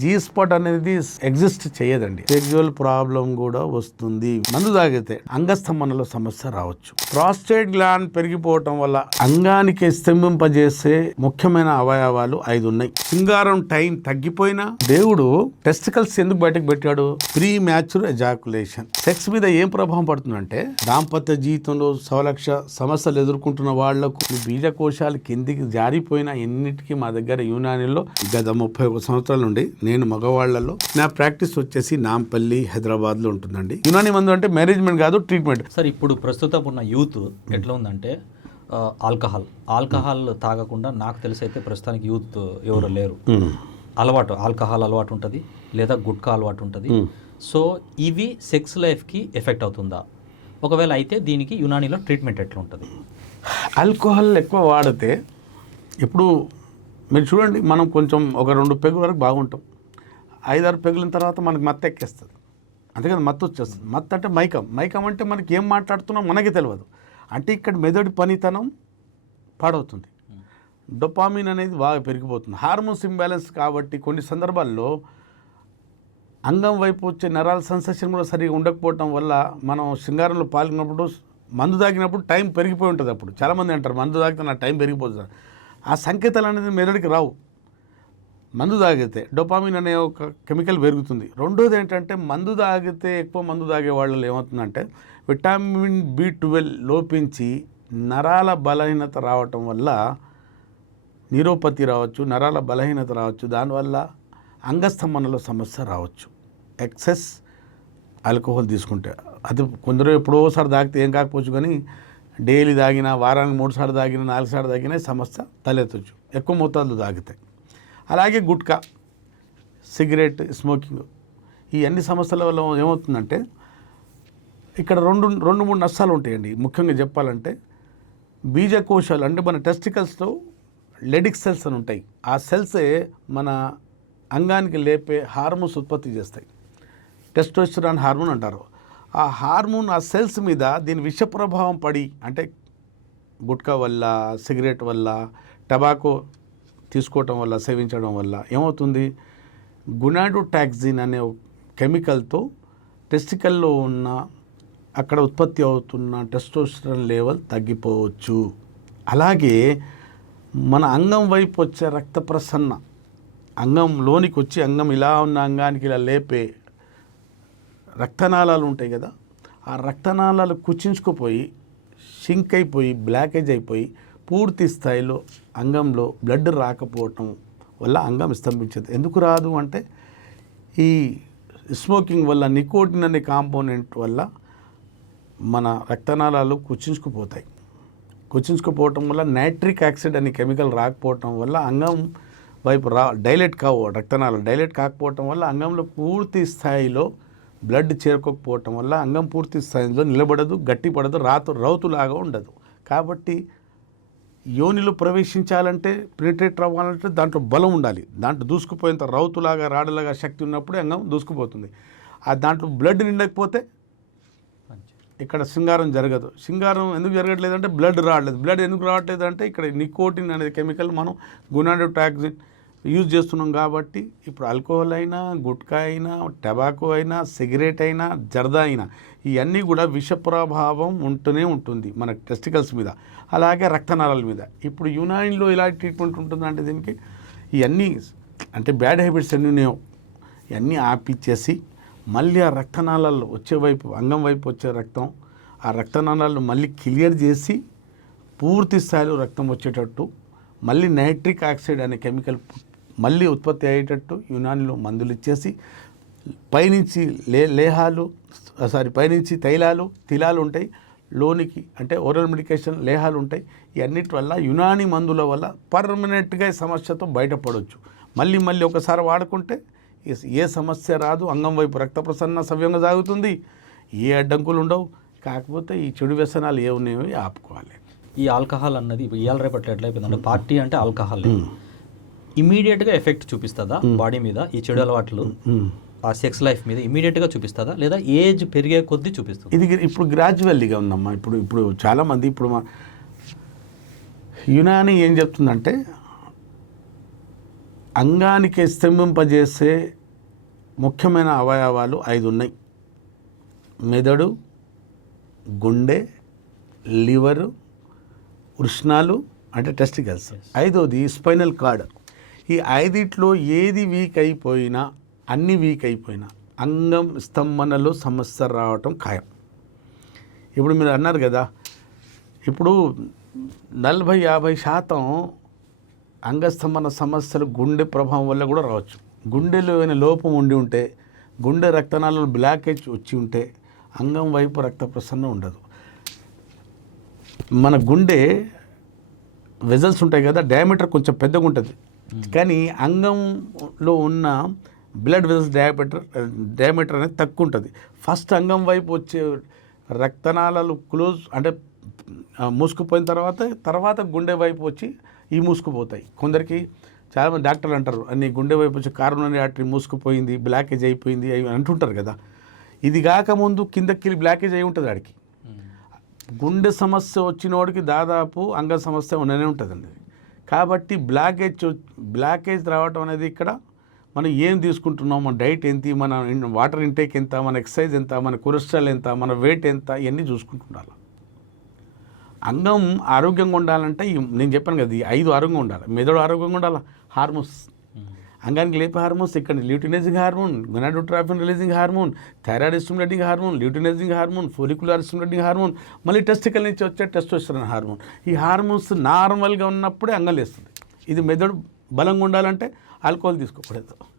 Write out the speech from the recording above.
G spot అనేది exist చేయదండి. Sexual problem కూడా వస్తుంది. మందు తాగితే అంగస్తంభనలో సమస్య రావచ్చు. ప్రాస్టేట్ గ్లాండ్ పెరిగిపోవటం వల్ల అంగానికి స్తంభింపజేసే ముఖ్యమైన అవయవాలు ఐదు ఉన్నాయి. సింగారం టైం తగ్గిపోయినా దేవుడు టెస్టికల్స్ ఎందుకు బయటకు పెట్టాడు? ప్రీ మ్యాచ్యూర్ ఎజాకులేషన్ సెక్స్ మీద ఏం ప్రభావం పడుతుందంటే దాంపత్య జీవితంలో సవలక్ష సమస్యలు ఎదుర్కొంటున్న వాళ్ళకు ఈ బీజకోశాలు కిందికి జారిపోయిన ఎన్నిటికీ మా దగ్గర యునానిలో గత ముప్పై ఒక సంవత్సరాల నుండి నేను మగవాళ్ళలో నా ప్రాక్టీస్ వచ్చేసి నాంపల్లి హైదరాబాద్లో ఉంటుందండి. యునాని మందు అంటే మేనేజ్మెంట్ కాదు ట్రీట్మెంట్. సార్ ఇప్పుడు ప్రస్తుతం ఉన్న యూత్ ఎట్లా ఉందంటే ఆల్కహాల్. ఆల్కహాల్ తాగకుండా నాకు తెలిసి అయితే ప్రస్తుతానికి యూత్ ఎవరు లేరు. అలవాటు ఆల్కహాల్ అలవాటు ఉంటుంది లేదా గుట్కా అలవాటు ఉంటుంది. సో ఇవి సెక్స్ లైఫ్కి ఎఫెక్ట్ అవుతుందా? ఒకవేళ అయితే దీనికి యునానీలో ట్రీట్మెంట్ ఎట్లా ఉంటుంది ఆల్కహాల్ ఎక్కువ వాడితే ఇప్పుడు మీరు చూడండి మనం కొంచెం ఒక రెండు పెగుల వరకు బాగుంటాం. ఐదారు పెగిలిన తర్వాత మనకి మత్తు ఎక్కేస్తుంది. అంతేకాదు మత్తు వచ్చేస్తుంది. మత్తు అంటే మైకం. మైకం అంటే మనకి ఏం మాట్లాడుతున్నాం మనకి తెలియదు అంటే ఇక్కడ మెదడు పనితనం పాడవుతుంది. డొపామిన్ అనేది బాగా పెరిగిపోతుంది. హార్మోన్స్ ఇంబ్యాలెన్స్ కాబట్టి కొన్ని సందర్భాల్లో అంగం వైపు వచ్చే నరాల సెన్సేషన్ కూడా సరిగా ఉండకపోవటం వల్ల మనం శృంగారంలో పాల్గొన్నప్పుడు మందు తాగినప్పుడు టైం పెరిగిపోయి ఉంటుంది అప్పుడు. చాలామంది అంటారు మందు తాగితే నా టైం పెరిగిపోతుంది. ఆ సంకేతాలు అనేది మెదడుకి రావు. మందు తాగితే డొపామిన్ అనే ఒక కెమికల్ పెరుగుతుంది. రెండోది ఏంటంటే మందు తాగితే ఎక్కువ మందు తాగే వాళ్ళు ఏమవుతుందంటే విటామిన్ బి ట్వెల్వ్ లోపించి నరాల బలహీనత రావటం వల్ల నీరోపతి రావచ్చు నరాల బలహీనత రావచ్చు. దానివల్ల అంగస్తంభనలో సమస్య రావచ్చు. ఎక్సెస్ ఆల్కహాల్ తీసుకుంటే. అది కొందరు ఎప్పుడోసారి తాగితే ఏం కాకపోవచ్చు కానీ డైలీ తాగినా వారానికి మూడుసార్లు తాగినా నాలుగుసార్లు నాలుగు సార్లు తాగిన సమస్య తలెత్తచ్చు. ఎక్కువ మోతాదులో తాగితే. అలాగే గుట్కా సిగరెట్ స్మోకింగ్ ఈ అన్ని సమస్యల వల్ల ఏమవుతుందంటే ఇక్కడ రెండు రెండు మూడు నష్టాలు ఉంటాయండి. ముఖ్యంగా చెప్పాలంటే బీజకోశాలు అంటే మన టెస్టికల్స్లో లెడిక్ సెల్స్ అని ఉంటాయి. ఆ సెల్సే మన అంగానికి లేపే హార్మోన్స్ ఉత్పత్తి చేస్తాయి. టెస్టోస్టిరాన్ హార్మోన్ అంటారు. ఆ హార్మోన్ ఆ సెల్స్ మీద దీని విష ప్రభావం పడి అంటే గుట్కా వల్ల సిగరెట్ వల్ల టబాకో తీసుకోవటం వల్ల సేవించడం వల్ల ఏమవుతుంది? గునాడోటాక్సిన్ అనే కెమికల్తో టెస్టికల్లో ఉన్న అక్కడ ఉత్పత్తి అవుతున్న టెస్టోస్టరన్ లెవెల్ తగ్గిపోవచ్చు. అలాగే మన అంగం వైపు వచ్చే రక్త ప్రసన్న అంగంలోనికి వచ్చి అంగం ఇలా ఉన్న అంగానికి ఇలా లేపే రక్తనాళాలు ఉంటాయి కదా ఆ రక్తనాళాలు కుచించుకుపోయి షింక్ అయిపోయి బ్లాకేజ్ అయిపోయి పూర్తి స్థాయిలో అంగంలో బ్లడ్ రాకపోవటం వల్ల అంగం స్తంభించదు. ఎందుకు రాదు అంటే ఈ స్మోకింగ్ వల్ల నికోటిన్ అనే కాంపోనెంట్ వల్ల మన రక్తనాళాలు కుచించుకుపోతాయి. కుచించుకుపోవటం వల్ల నైట్రిక్ యాక్సిడ్ అనే కెమికల్ రాకపోవటం వల్ల అంగం వైపు రా డైలెట్ కావు రక్తనాళాలు డైలెట్ కాకపోవటం వల్ల అంగంలో పూర్తి స్థాయిలో బ్లడ్ చేరుకోకపోవటం వల్ల అంగం పూర్తి స్థాయిలో నిలబడదు గట్టిపడదు రాతు రౌతులాగా ఉండదు. కాబట్టి యోనిలో ప్రవేశించాలంటే పెనిట్రేట్ అవ్వాలంటే దాంట్లో బలం ఉండాలి. దాంట్లో దూసుకుపోయేంత రౌతులాగా రాడలాగా శక్తి ఉన్నప్పుడే అంగం దూసుకుపోతుంది. ఆ దాంట్లో బ్లడ్ నిండకపోతే ఇక్కడ శృంగారం జరగదు. శృంగారం ఎందుకు జరగట్లేదంటే బ్లడ్ రావట్లేదు బ్లడ్ ఎందుకు రావట్లేదు అంటే ఇక్కడ నికోటిన్ అనేది కెమికల్ మనం గునాడోటాక్సిన్ యూజ్ చేస్తున్నాం కాబట్టి ఇప్పుడు ఆల్కహాల్ అయినా గుట్కా అయినా టబాకో అయినా సిగరెట్ అయినా జర్దా అయినా ఇవన్నీ కూడా విష ప్రభావం ఉంటూనే ఉంటుంది మన టెస్టికల్స్ మీద. అలాగే రక్తనాళాల మీద. ఇప్పుడు యునానిలో ఇలా ట్రీట్మెంట్ ఉంటుందంటే దీనికి ఇవన్నీ అంటే బ్యాడ్ హ్యాబిట్స్ ఎన్ని ఉన్నాయో ఇవన్నీ ఆపిచ్చేసి మళ్ళీ ఆ రక్తనాళాల్లో వచ్చే వైపు అంగం వైపు వచ్చే రక్తం ఆ రక్తనాళాలను మళ్ళీ క్లియర్ చేసి పూర్తి స్థాయిలో రక్తం వచ్చేటట్టు మళ్ళీ నైట్రిక్ ఆక్సైడ్ అనే కెమికల్ మళ్ళీ ఉత్పత్తి అయ్యేటట్టు యునానిలో మందులు ఇచ్చేసి పైనుంచి లే లేహాలు సారీ పైనుంచి తైలాలు తిలాలు ఉంటాయి. లోనికి అంటే ఓరల్ మెడికేషన్ లేహాలు ఉంటాయి. ఇవన్నిటి వల్ల యునాని మందుల వల్ల పర్మనెంట్గా ఈ సమస్యతో బయటపడవచ్చు మళ్ళీ మళ్ళీ ఒకసారి వాడుకుంటే ఏ- సమస్య రాదు. అంగం వైపు రక్త ప్రసరణ సవ్యంగా సాగుతుంది. ఏ అడ్డంకులు ఉండవు. కాకపోతే ఈ చెడు వ్యసనాలు ఏ ఉన్నాయో ఆపుకోవాలి. ఈ ఆల్కహాల్ అన్నది ఇవాళ రేపట్లో ఎట్లయిపోయిందంటే పార్టీ అంటే ఆల్కహాల్. ఇమీడియట్గా ఎఫెక్ట్ చూపిస్తుందా బాడీ మీద ఈ చెడు అలవాట్లు? ఆ సెక్స్ లైఫ్ మీద ఇమీడియట్గా చూపిస్తుందా? లేదా ఏజ్ పెరిగే కొద్దీ చూపిస్తుంది? ఇది ఇప్పుడు గ్రాడ్యువల్లీగా ఉందమ్మా. ఇప్పుడు ఇప్పుడు చాలామంది ఇప్పుడు మా యునాని ఏం చెప్తుందంటే అంగానికి స్తంభింపజేసే ముఖ్యమైన అవయవాలు ఐదు ఉన్నాయి. మెదడు గుండె లివరు వృష్ణాలు అంటే టెస్టికల్స్. ఐదోది స్పైనల్ కార్డ్. ఈ ఐదిట్లో ఏది వీక్ అయిపోయినా అన్ని వీక్ అయిపోయినా అంగం స్తంభనలో సమస్య రావటం ఖాయం. ఇప్పుడు మీరు అన్నారు కదా ఇప్పుడు నలభై యాభై శాతం అంగస్తంభన సమస్యలు గుండె ప్రభావం వల్ల కూడా రావచ్చు. గుండెలో ఏమైనా లోపం ఉండి ఉంటే గుండె రక్తనాళాలు బ్లాకేజ్ వచ్చి ఉంటే అంగం వైపు రక్త ప్రసరణ ఉండదు. మన గుండె వెజల్స్ ఉంటాయి కదా డయామీటర్ కొంచెం పెద్దగా ఉంటుంది కానీ అంగంలో ఉన్న బ్లడ్ వెజల్స్ డయామీటర్ డయామీటర్ అనేది తక్కువ ఉంటుంది. ఫస్ట్ అంగం వైపు వచ్చే రక్తనాళాలు క్లోజ్ అంటే మూసుకుపోయిన తర్వాత తర్వాత గుండె వైపు వచ్చి ఈ మూసుకుపోతాయి. కొందరికి చాలామంది డాక్టర్లు అంటారు అన్ని గుండె వైపు వచ్చి కారణం ఆర్టరీ మూసుకుపోయింది బ్లాకేజ్ అయిపోయింది అవి అంటుంటారు కదా. ఇది కాకముందు కిందకి బ్లాకేజ్ అయి ఉంటుంది ఆడికి. గుండె సమస్య వచ్చినోడికి దాదాపు అంగ సమస్య ఉండనే ఉంటుందండి. కాబట్టి బ్లాకేజ్ బ్లాకేజ్ రావటం అనేది ఇక్కడ మనం ఏం తీసుకుంటున్నాం? మన డైట్ ఎంత మన వాటర్ ఇంటేక్ ఎంత? మన ఎక్సర్సైజ్ ఎంత? మన కొలెస్ట్రాల్ ఎంత? మన వెయిట్ ఎంత? ఇవన్నీ చూసుకుంటుండాలి అంగం ఆరోగ్యంగా ఉండాలంటే నేను చెప్పాను కదా ఈ ఐదు ఆరోగ్యంగా ఉండాలి. మెదడు ఆరోగ్యంగా ఉండాలి? హార్మోన్స్. అంగానికి లేపే హార్మోన్స్ ఇక్కడ luteinizing hormone gonadotropin releasing hormone thyroid stimulating hormone luteinizing hormone follicular stimulating hormone మళ్ళీ టెస్టికల్ నుంచి వచ్చే టెస్టోస్టెరాన్ హార్మోన్. ఈ హార్మోన్స్ నార్మల్గా ఉన్నప్పుడే అంగం లేస్తుంది. ఇది మెదడు బలంగా ఉండాలంటే ఆల్కహాల్ తీసుకోకూడదు.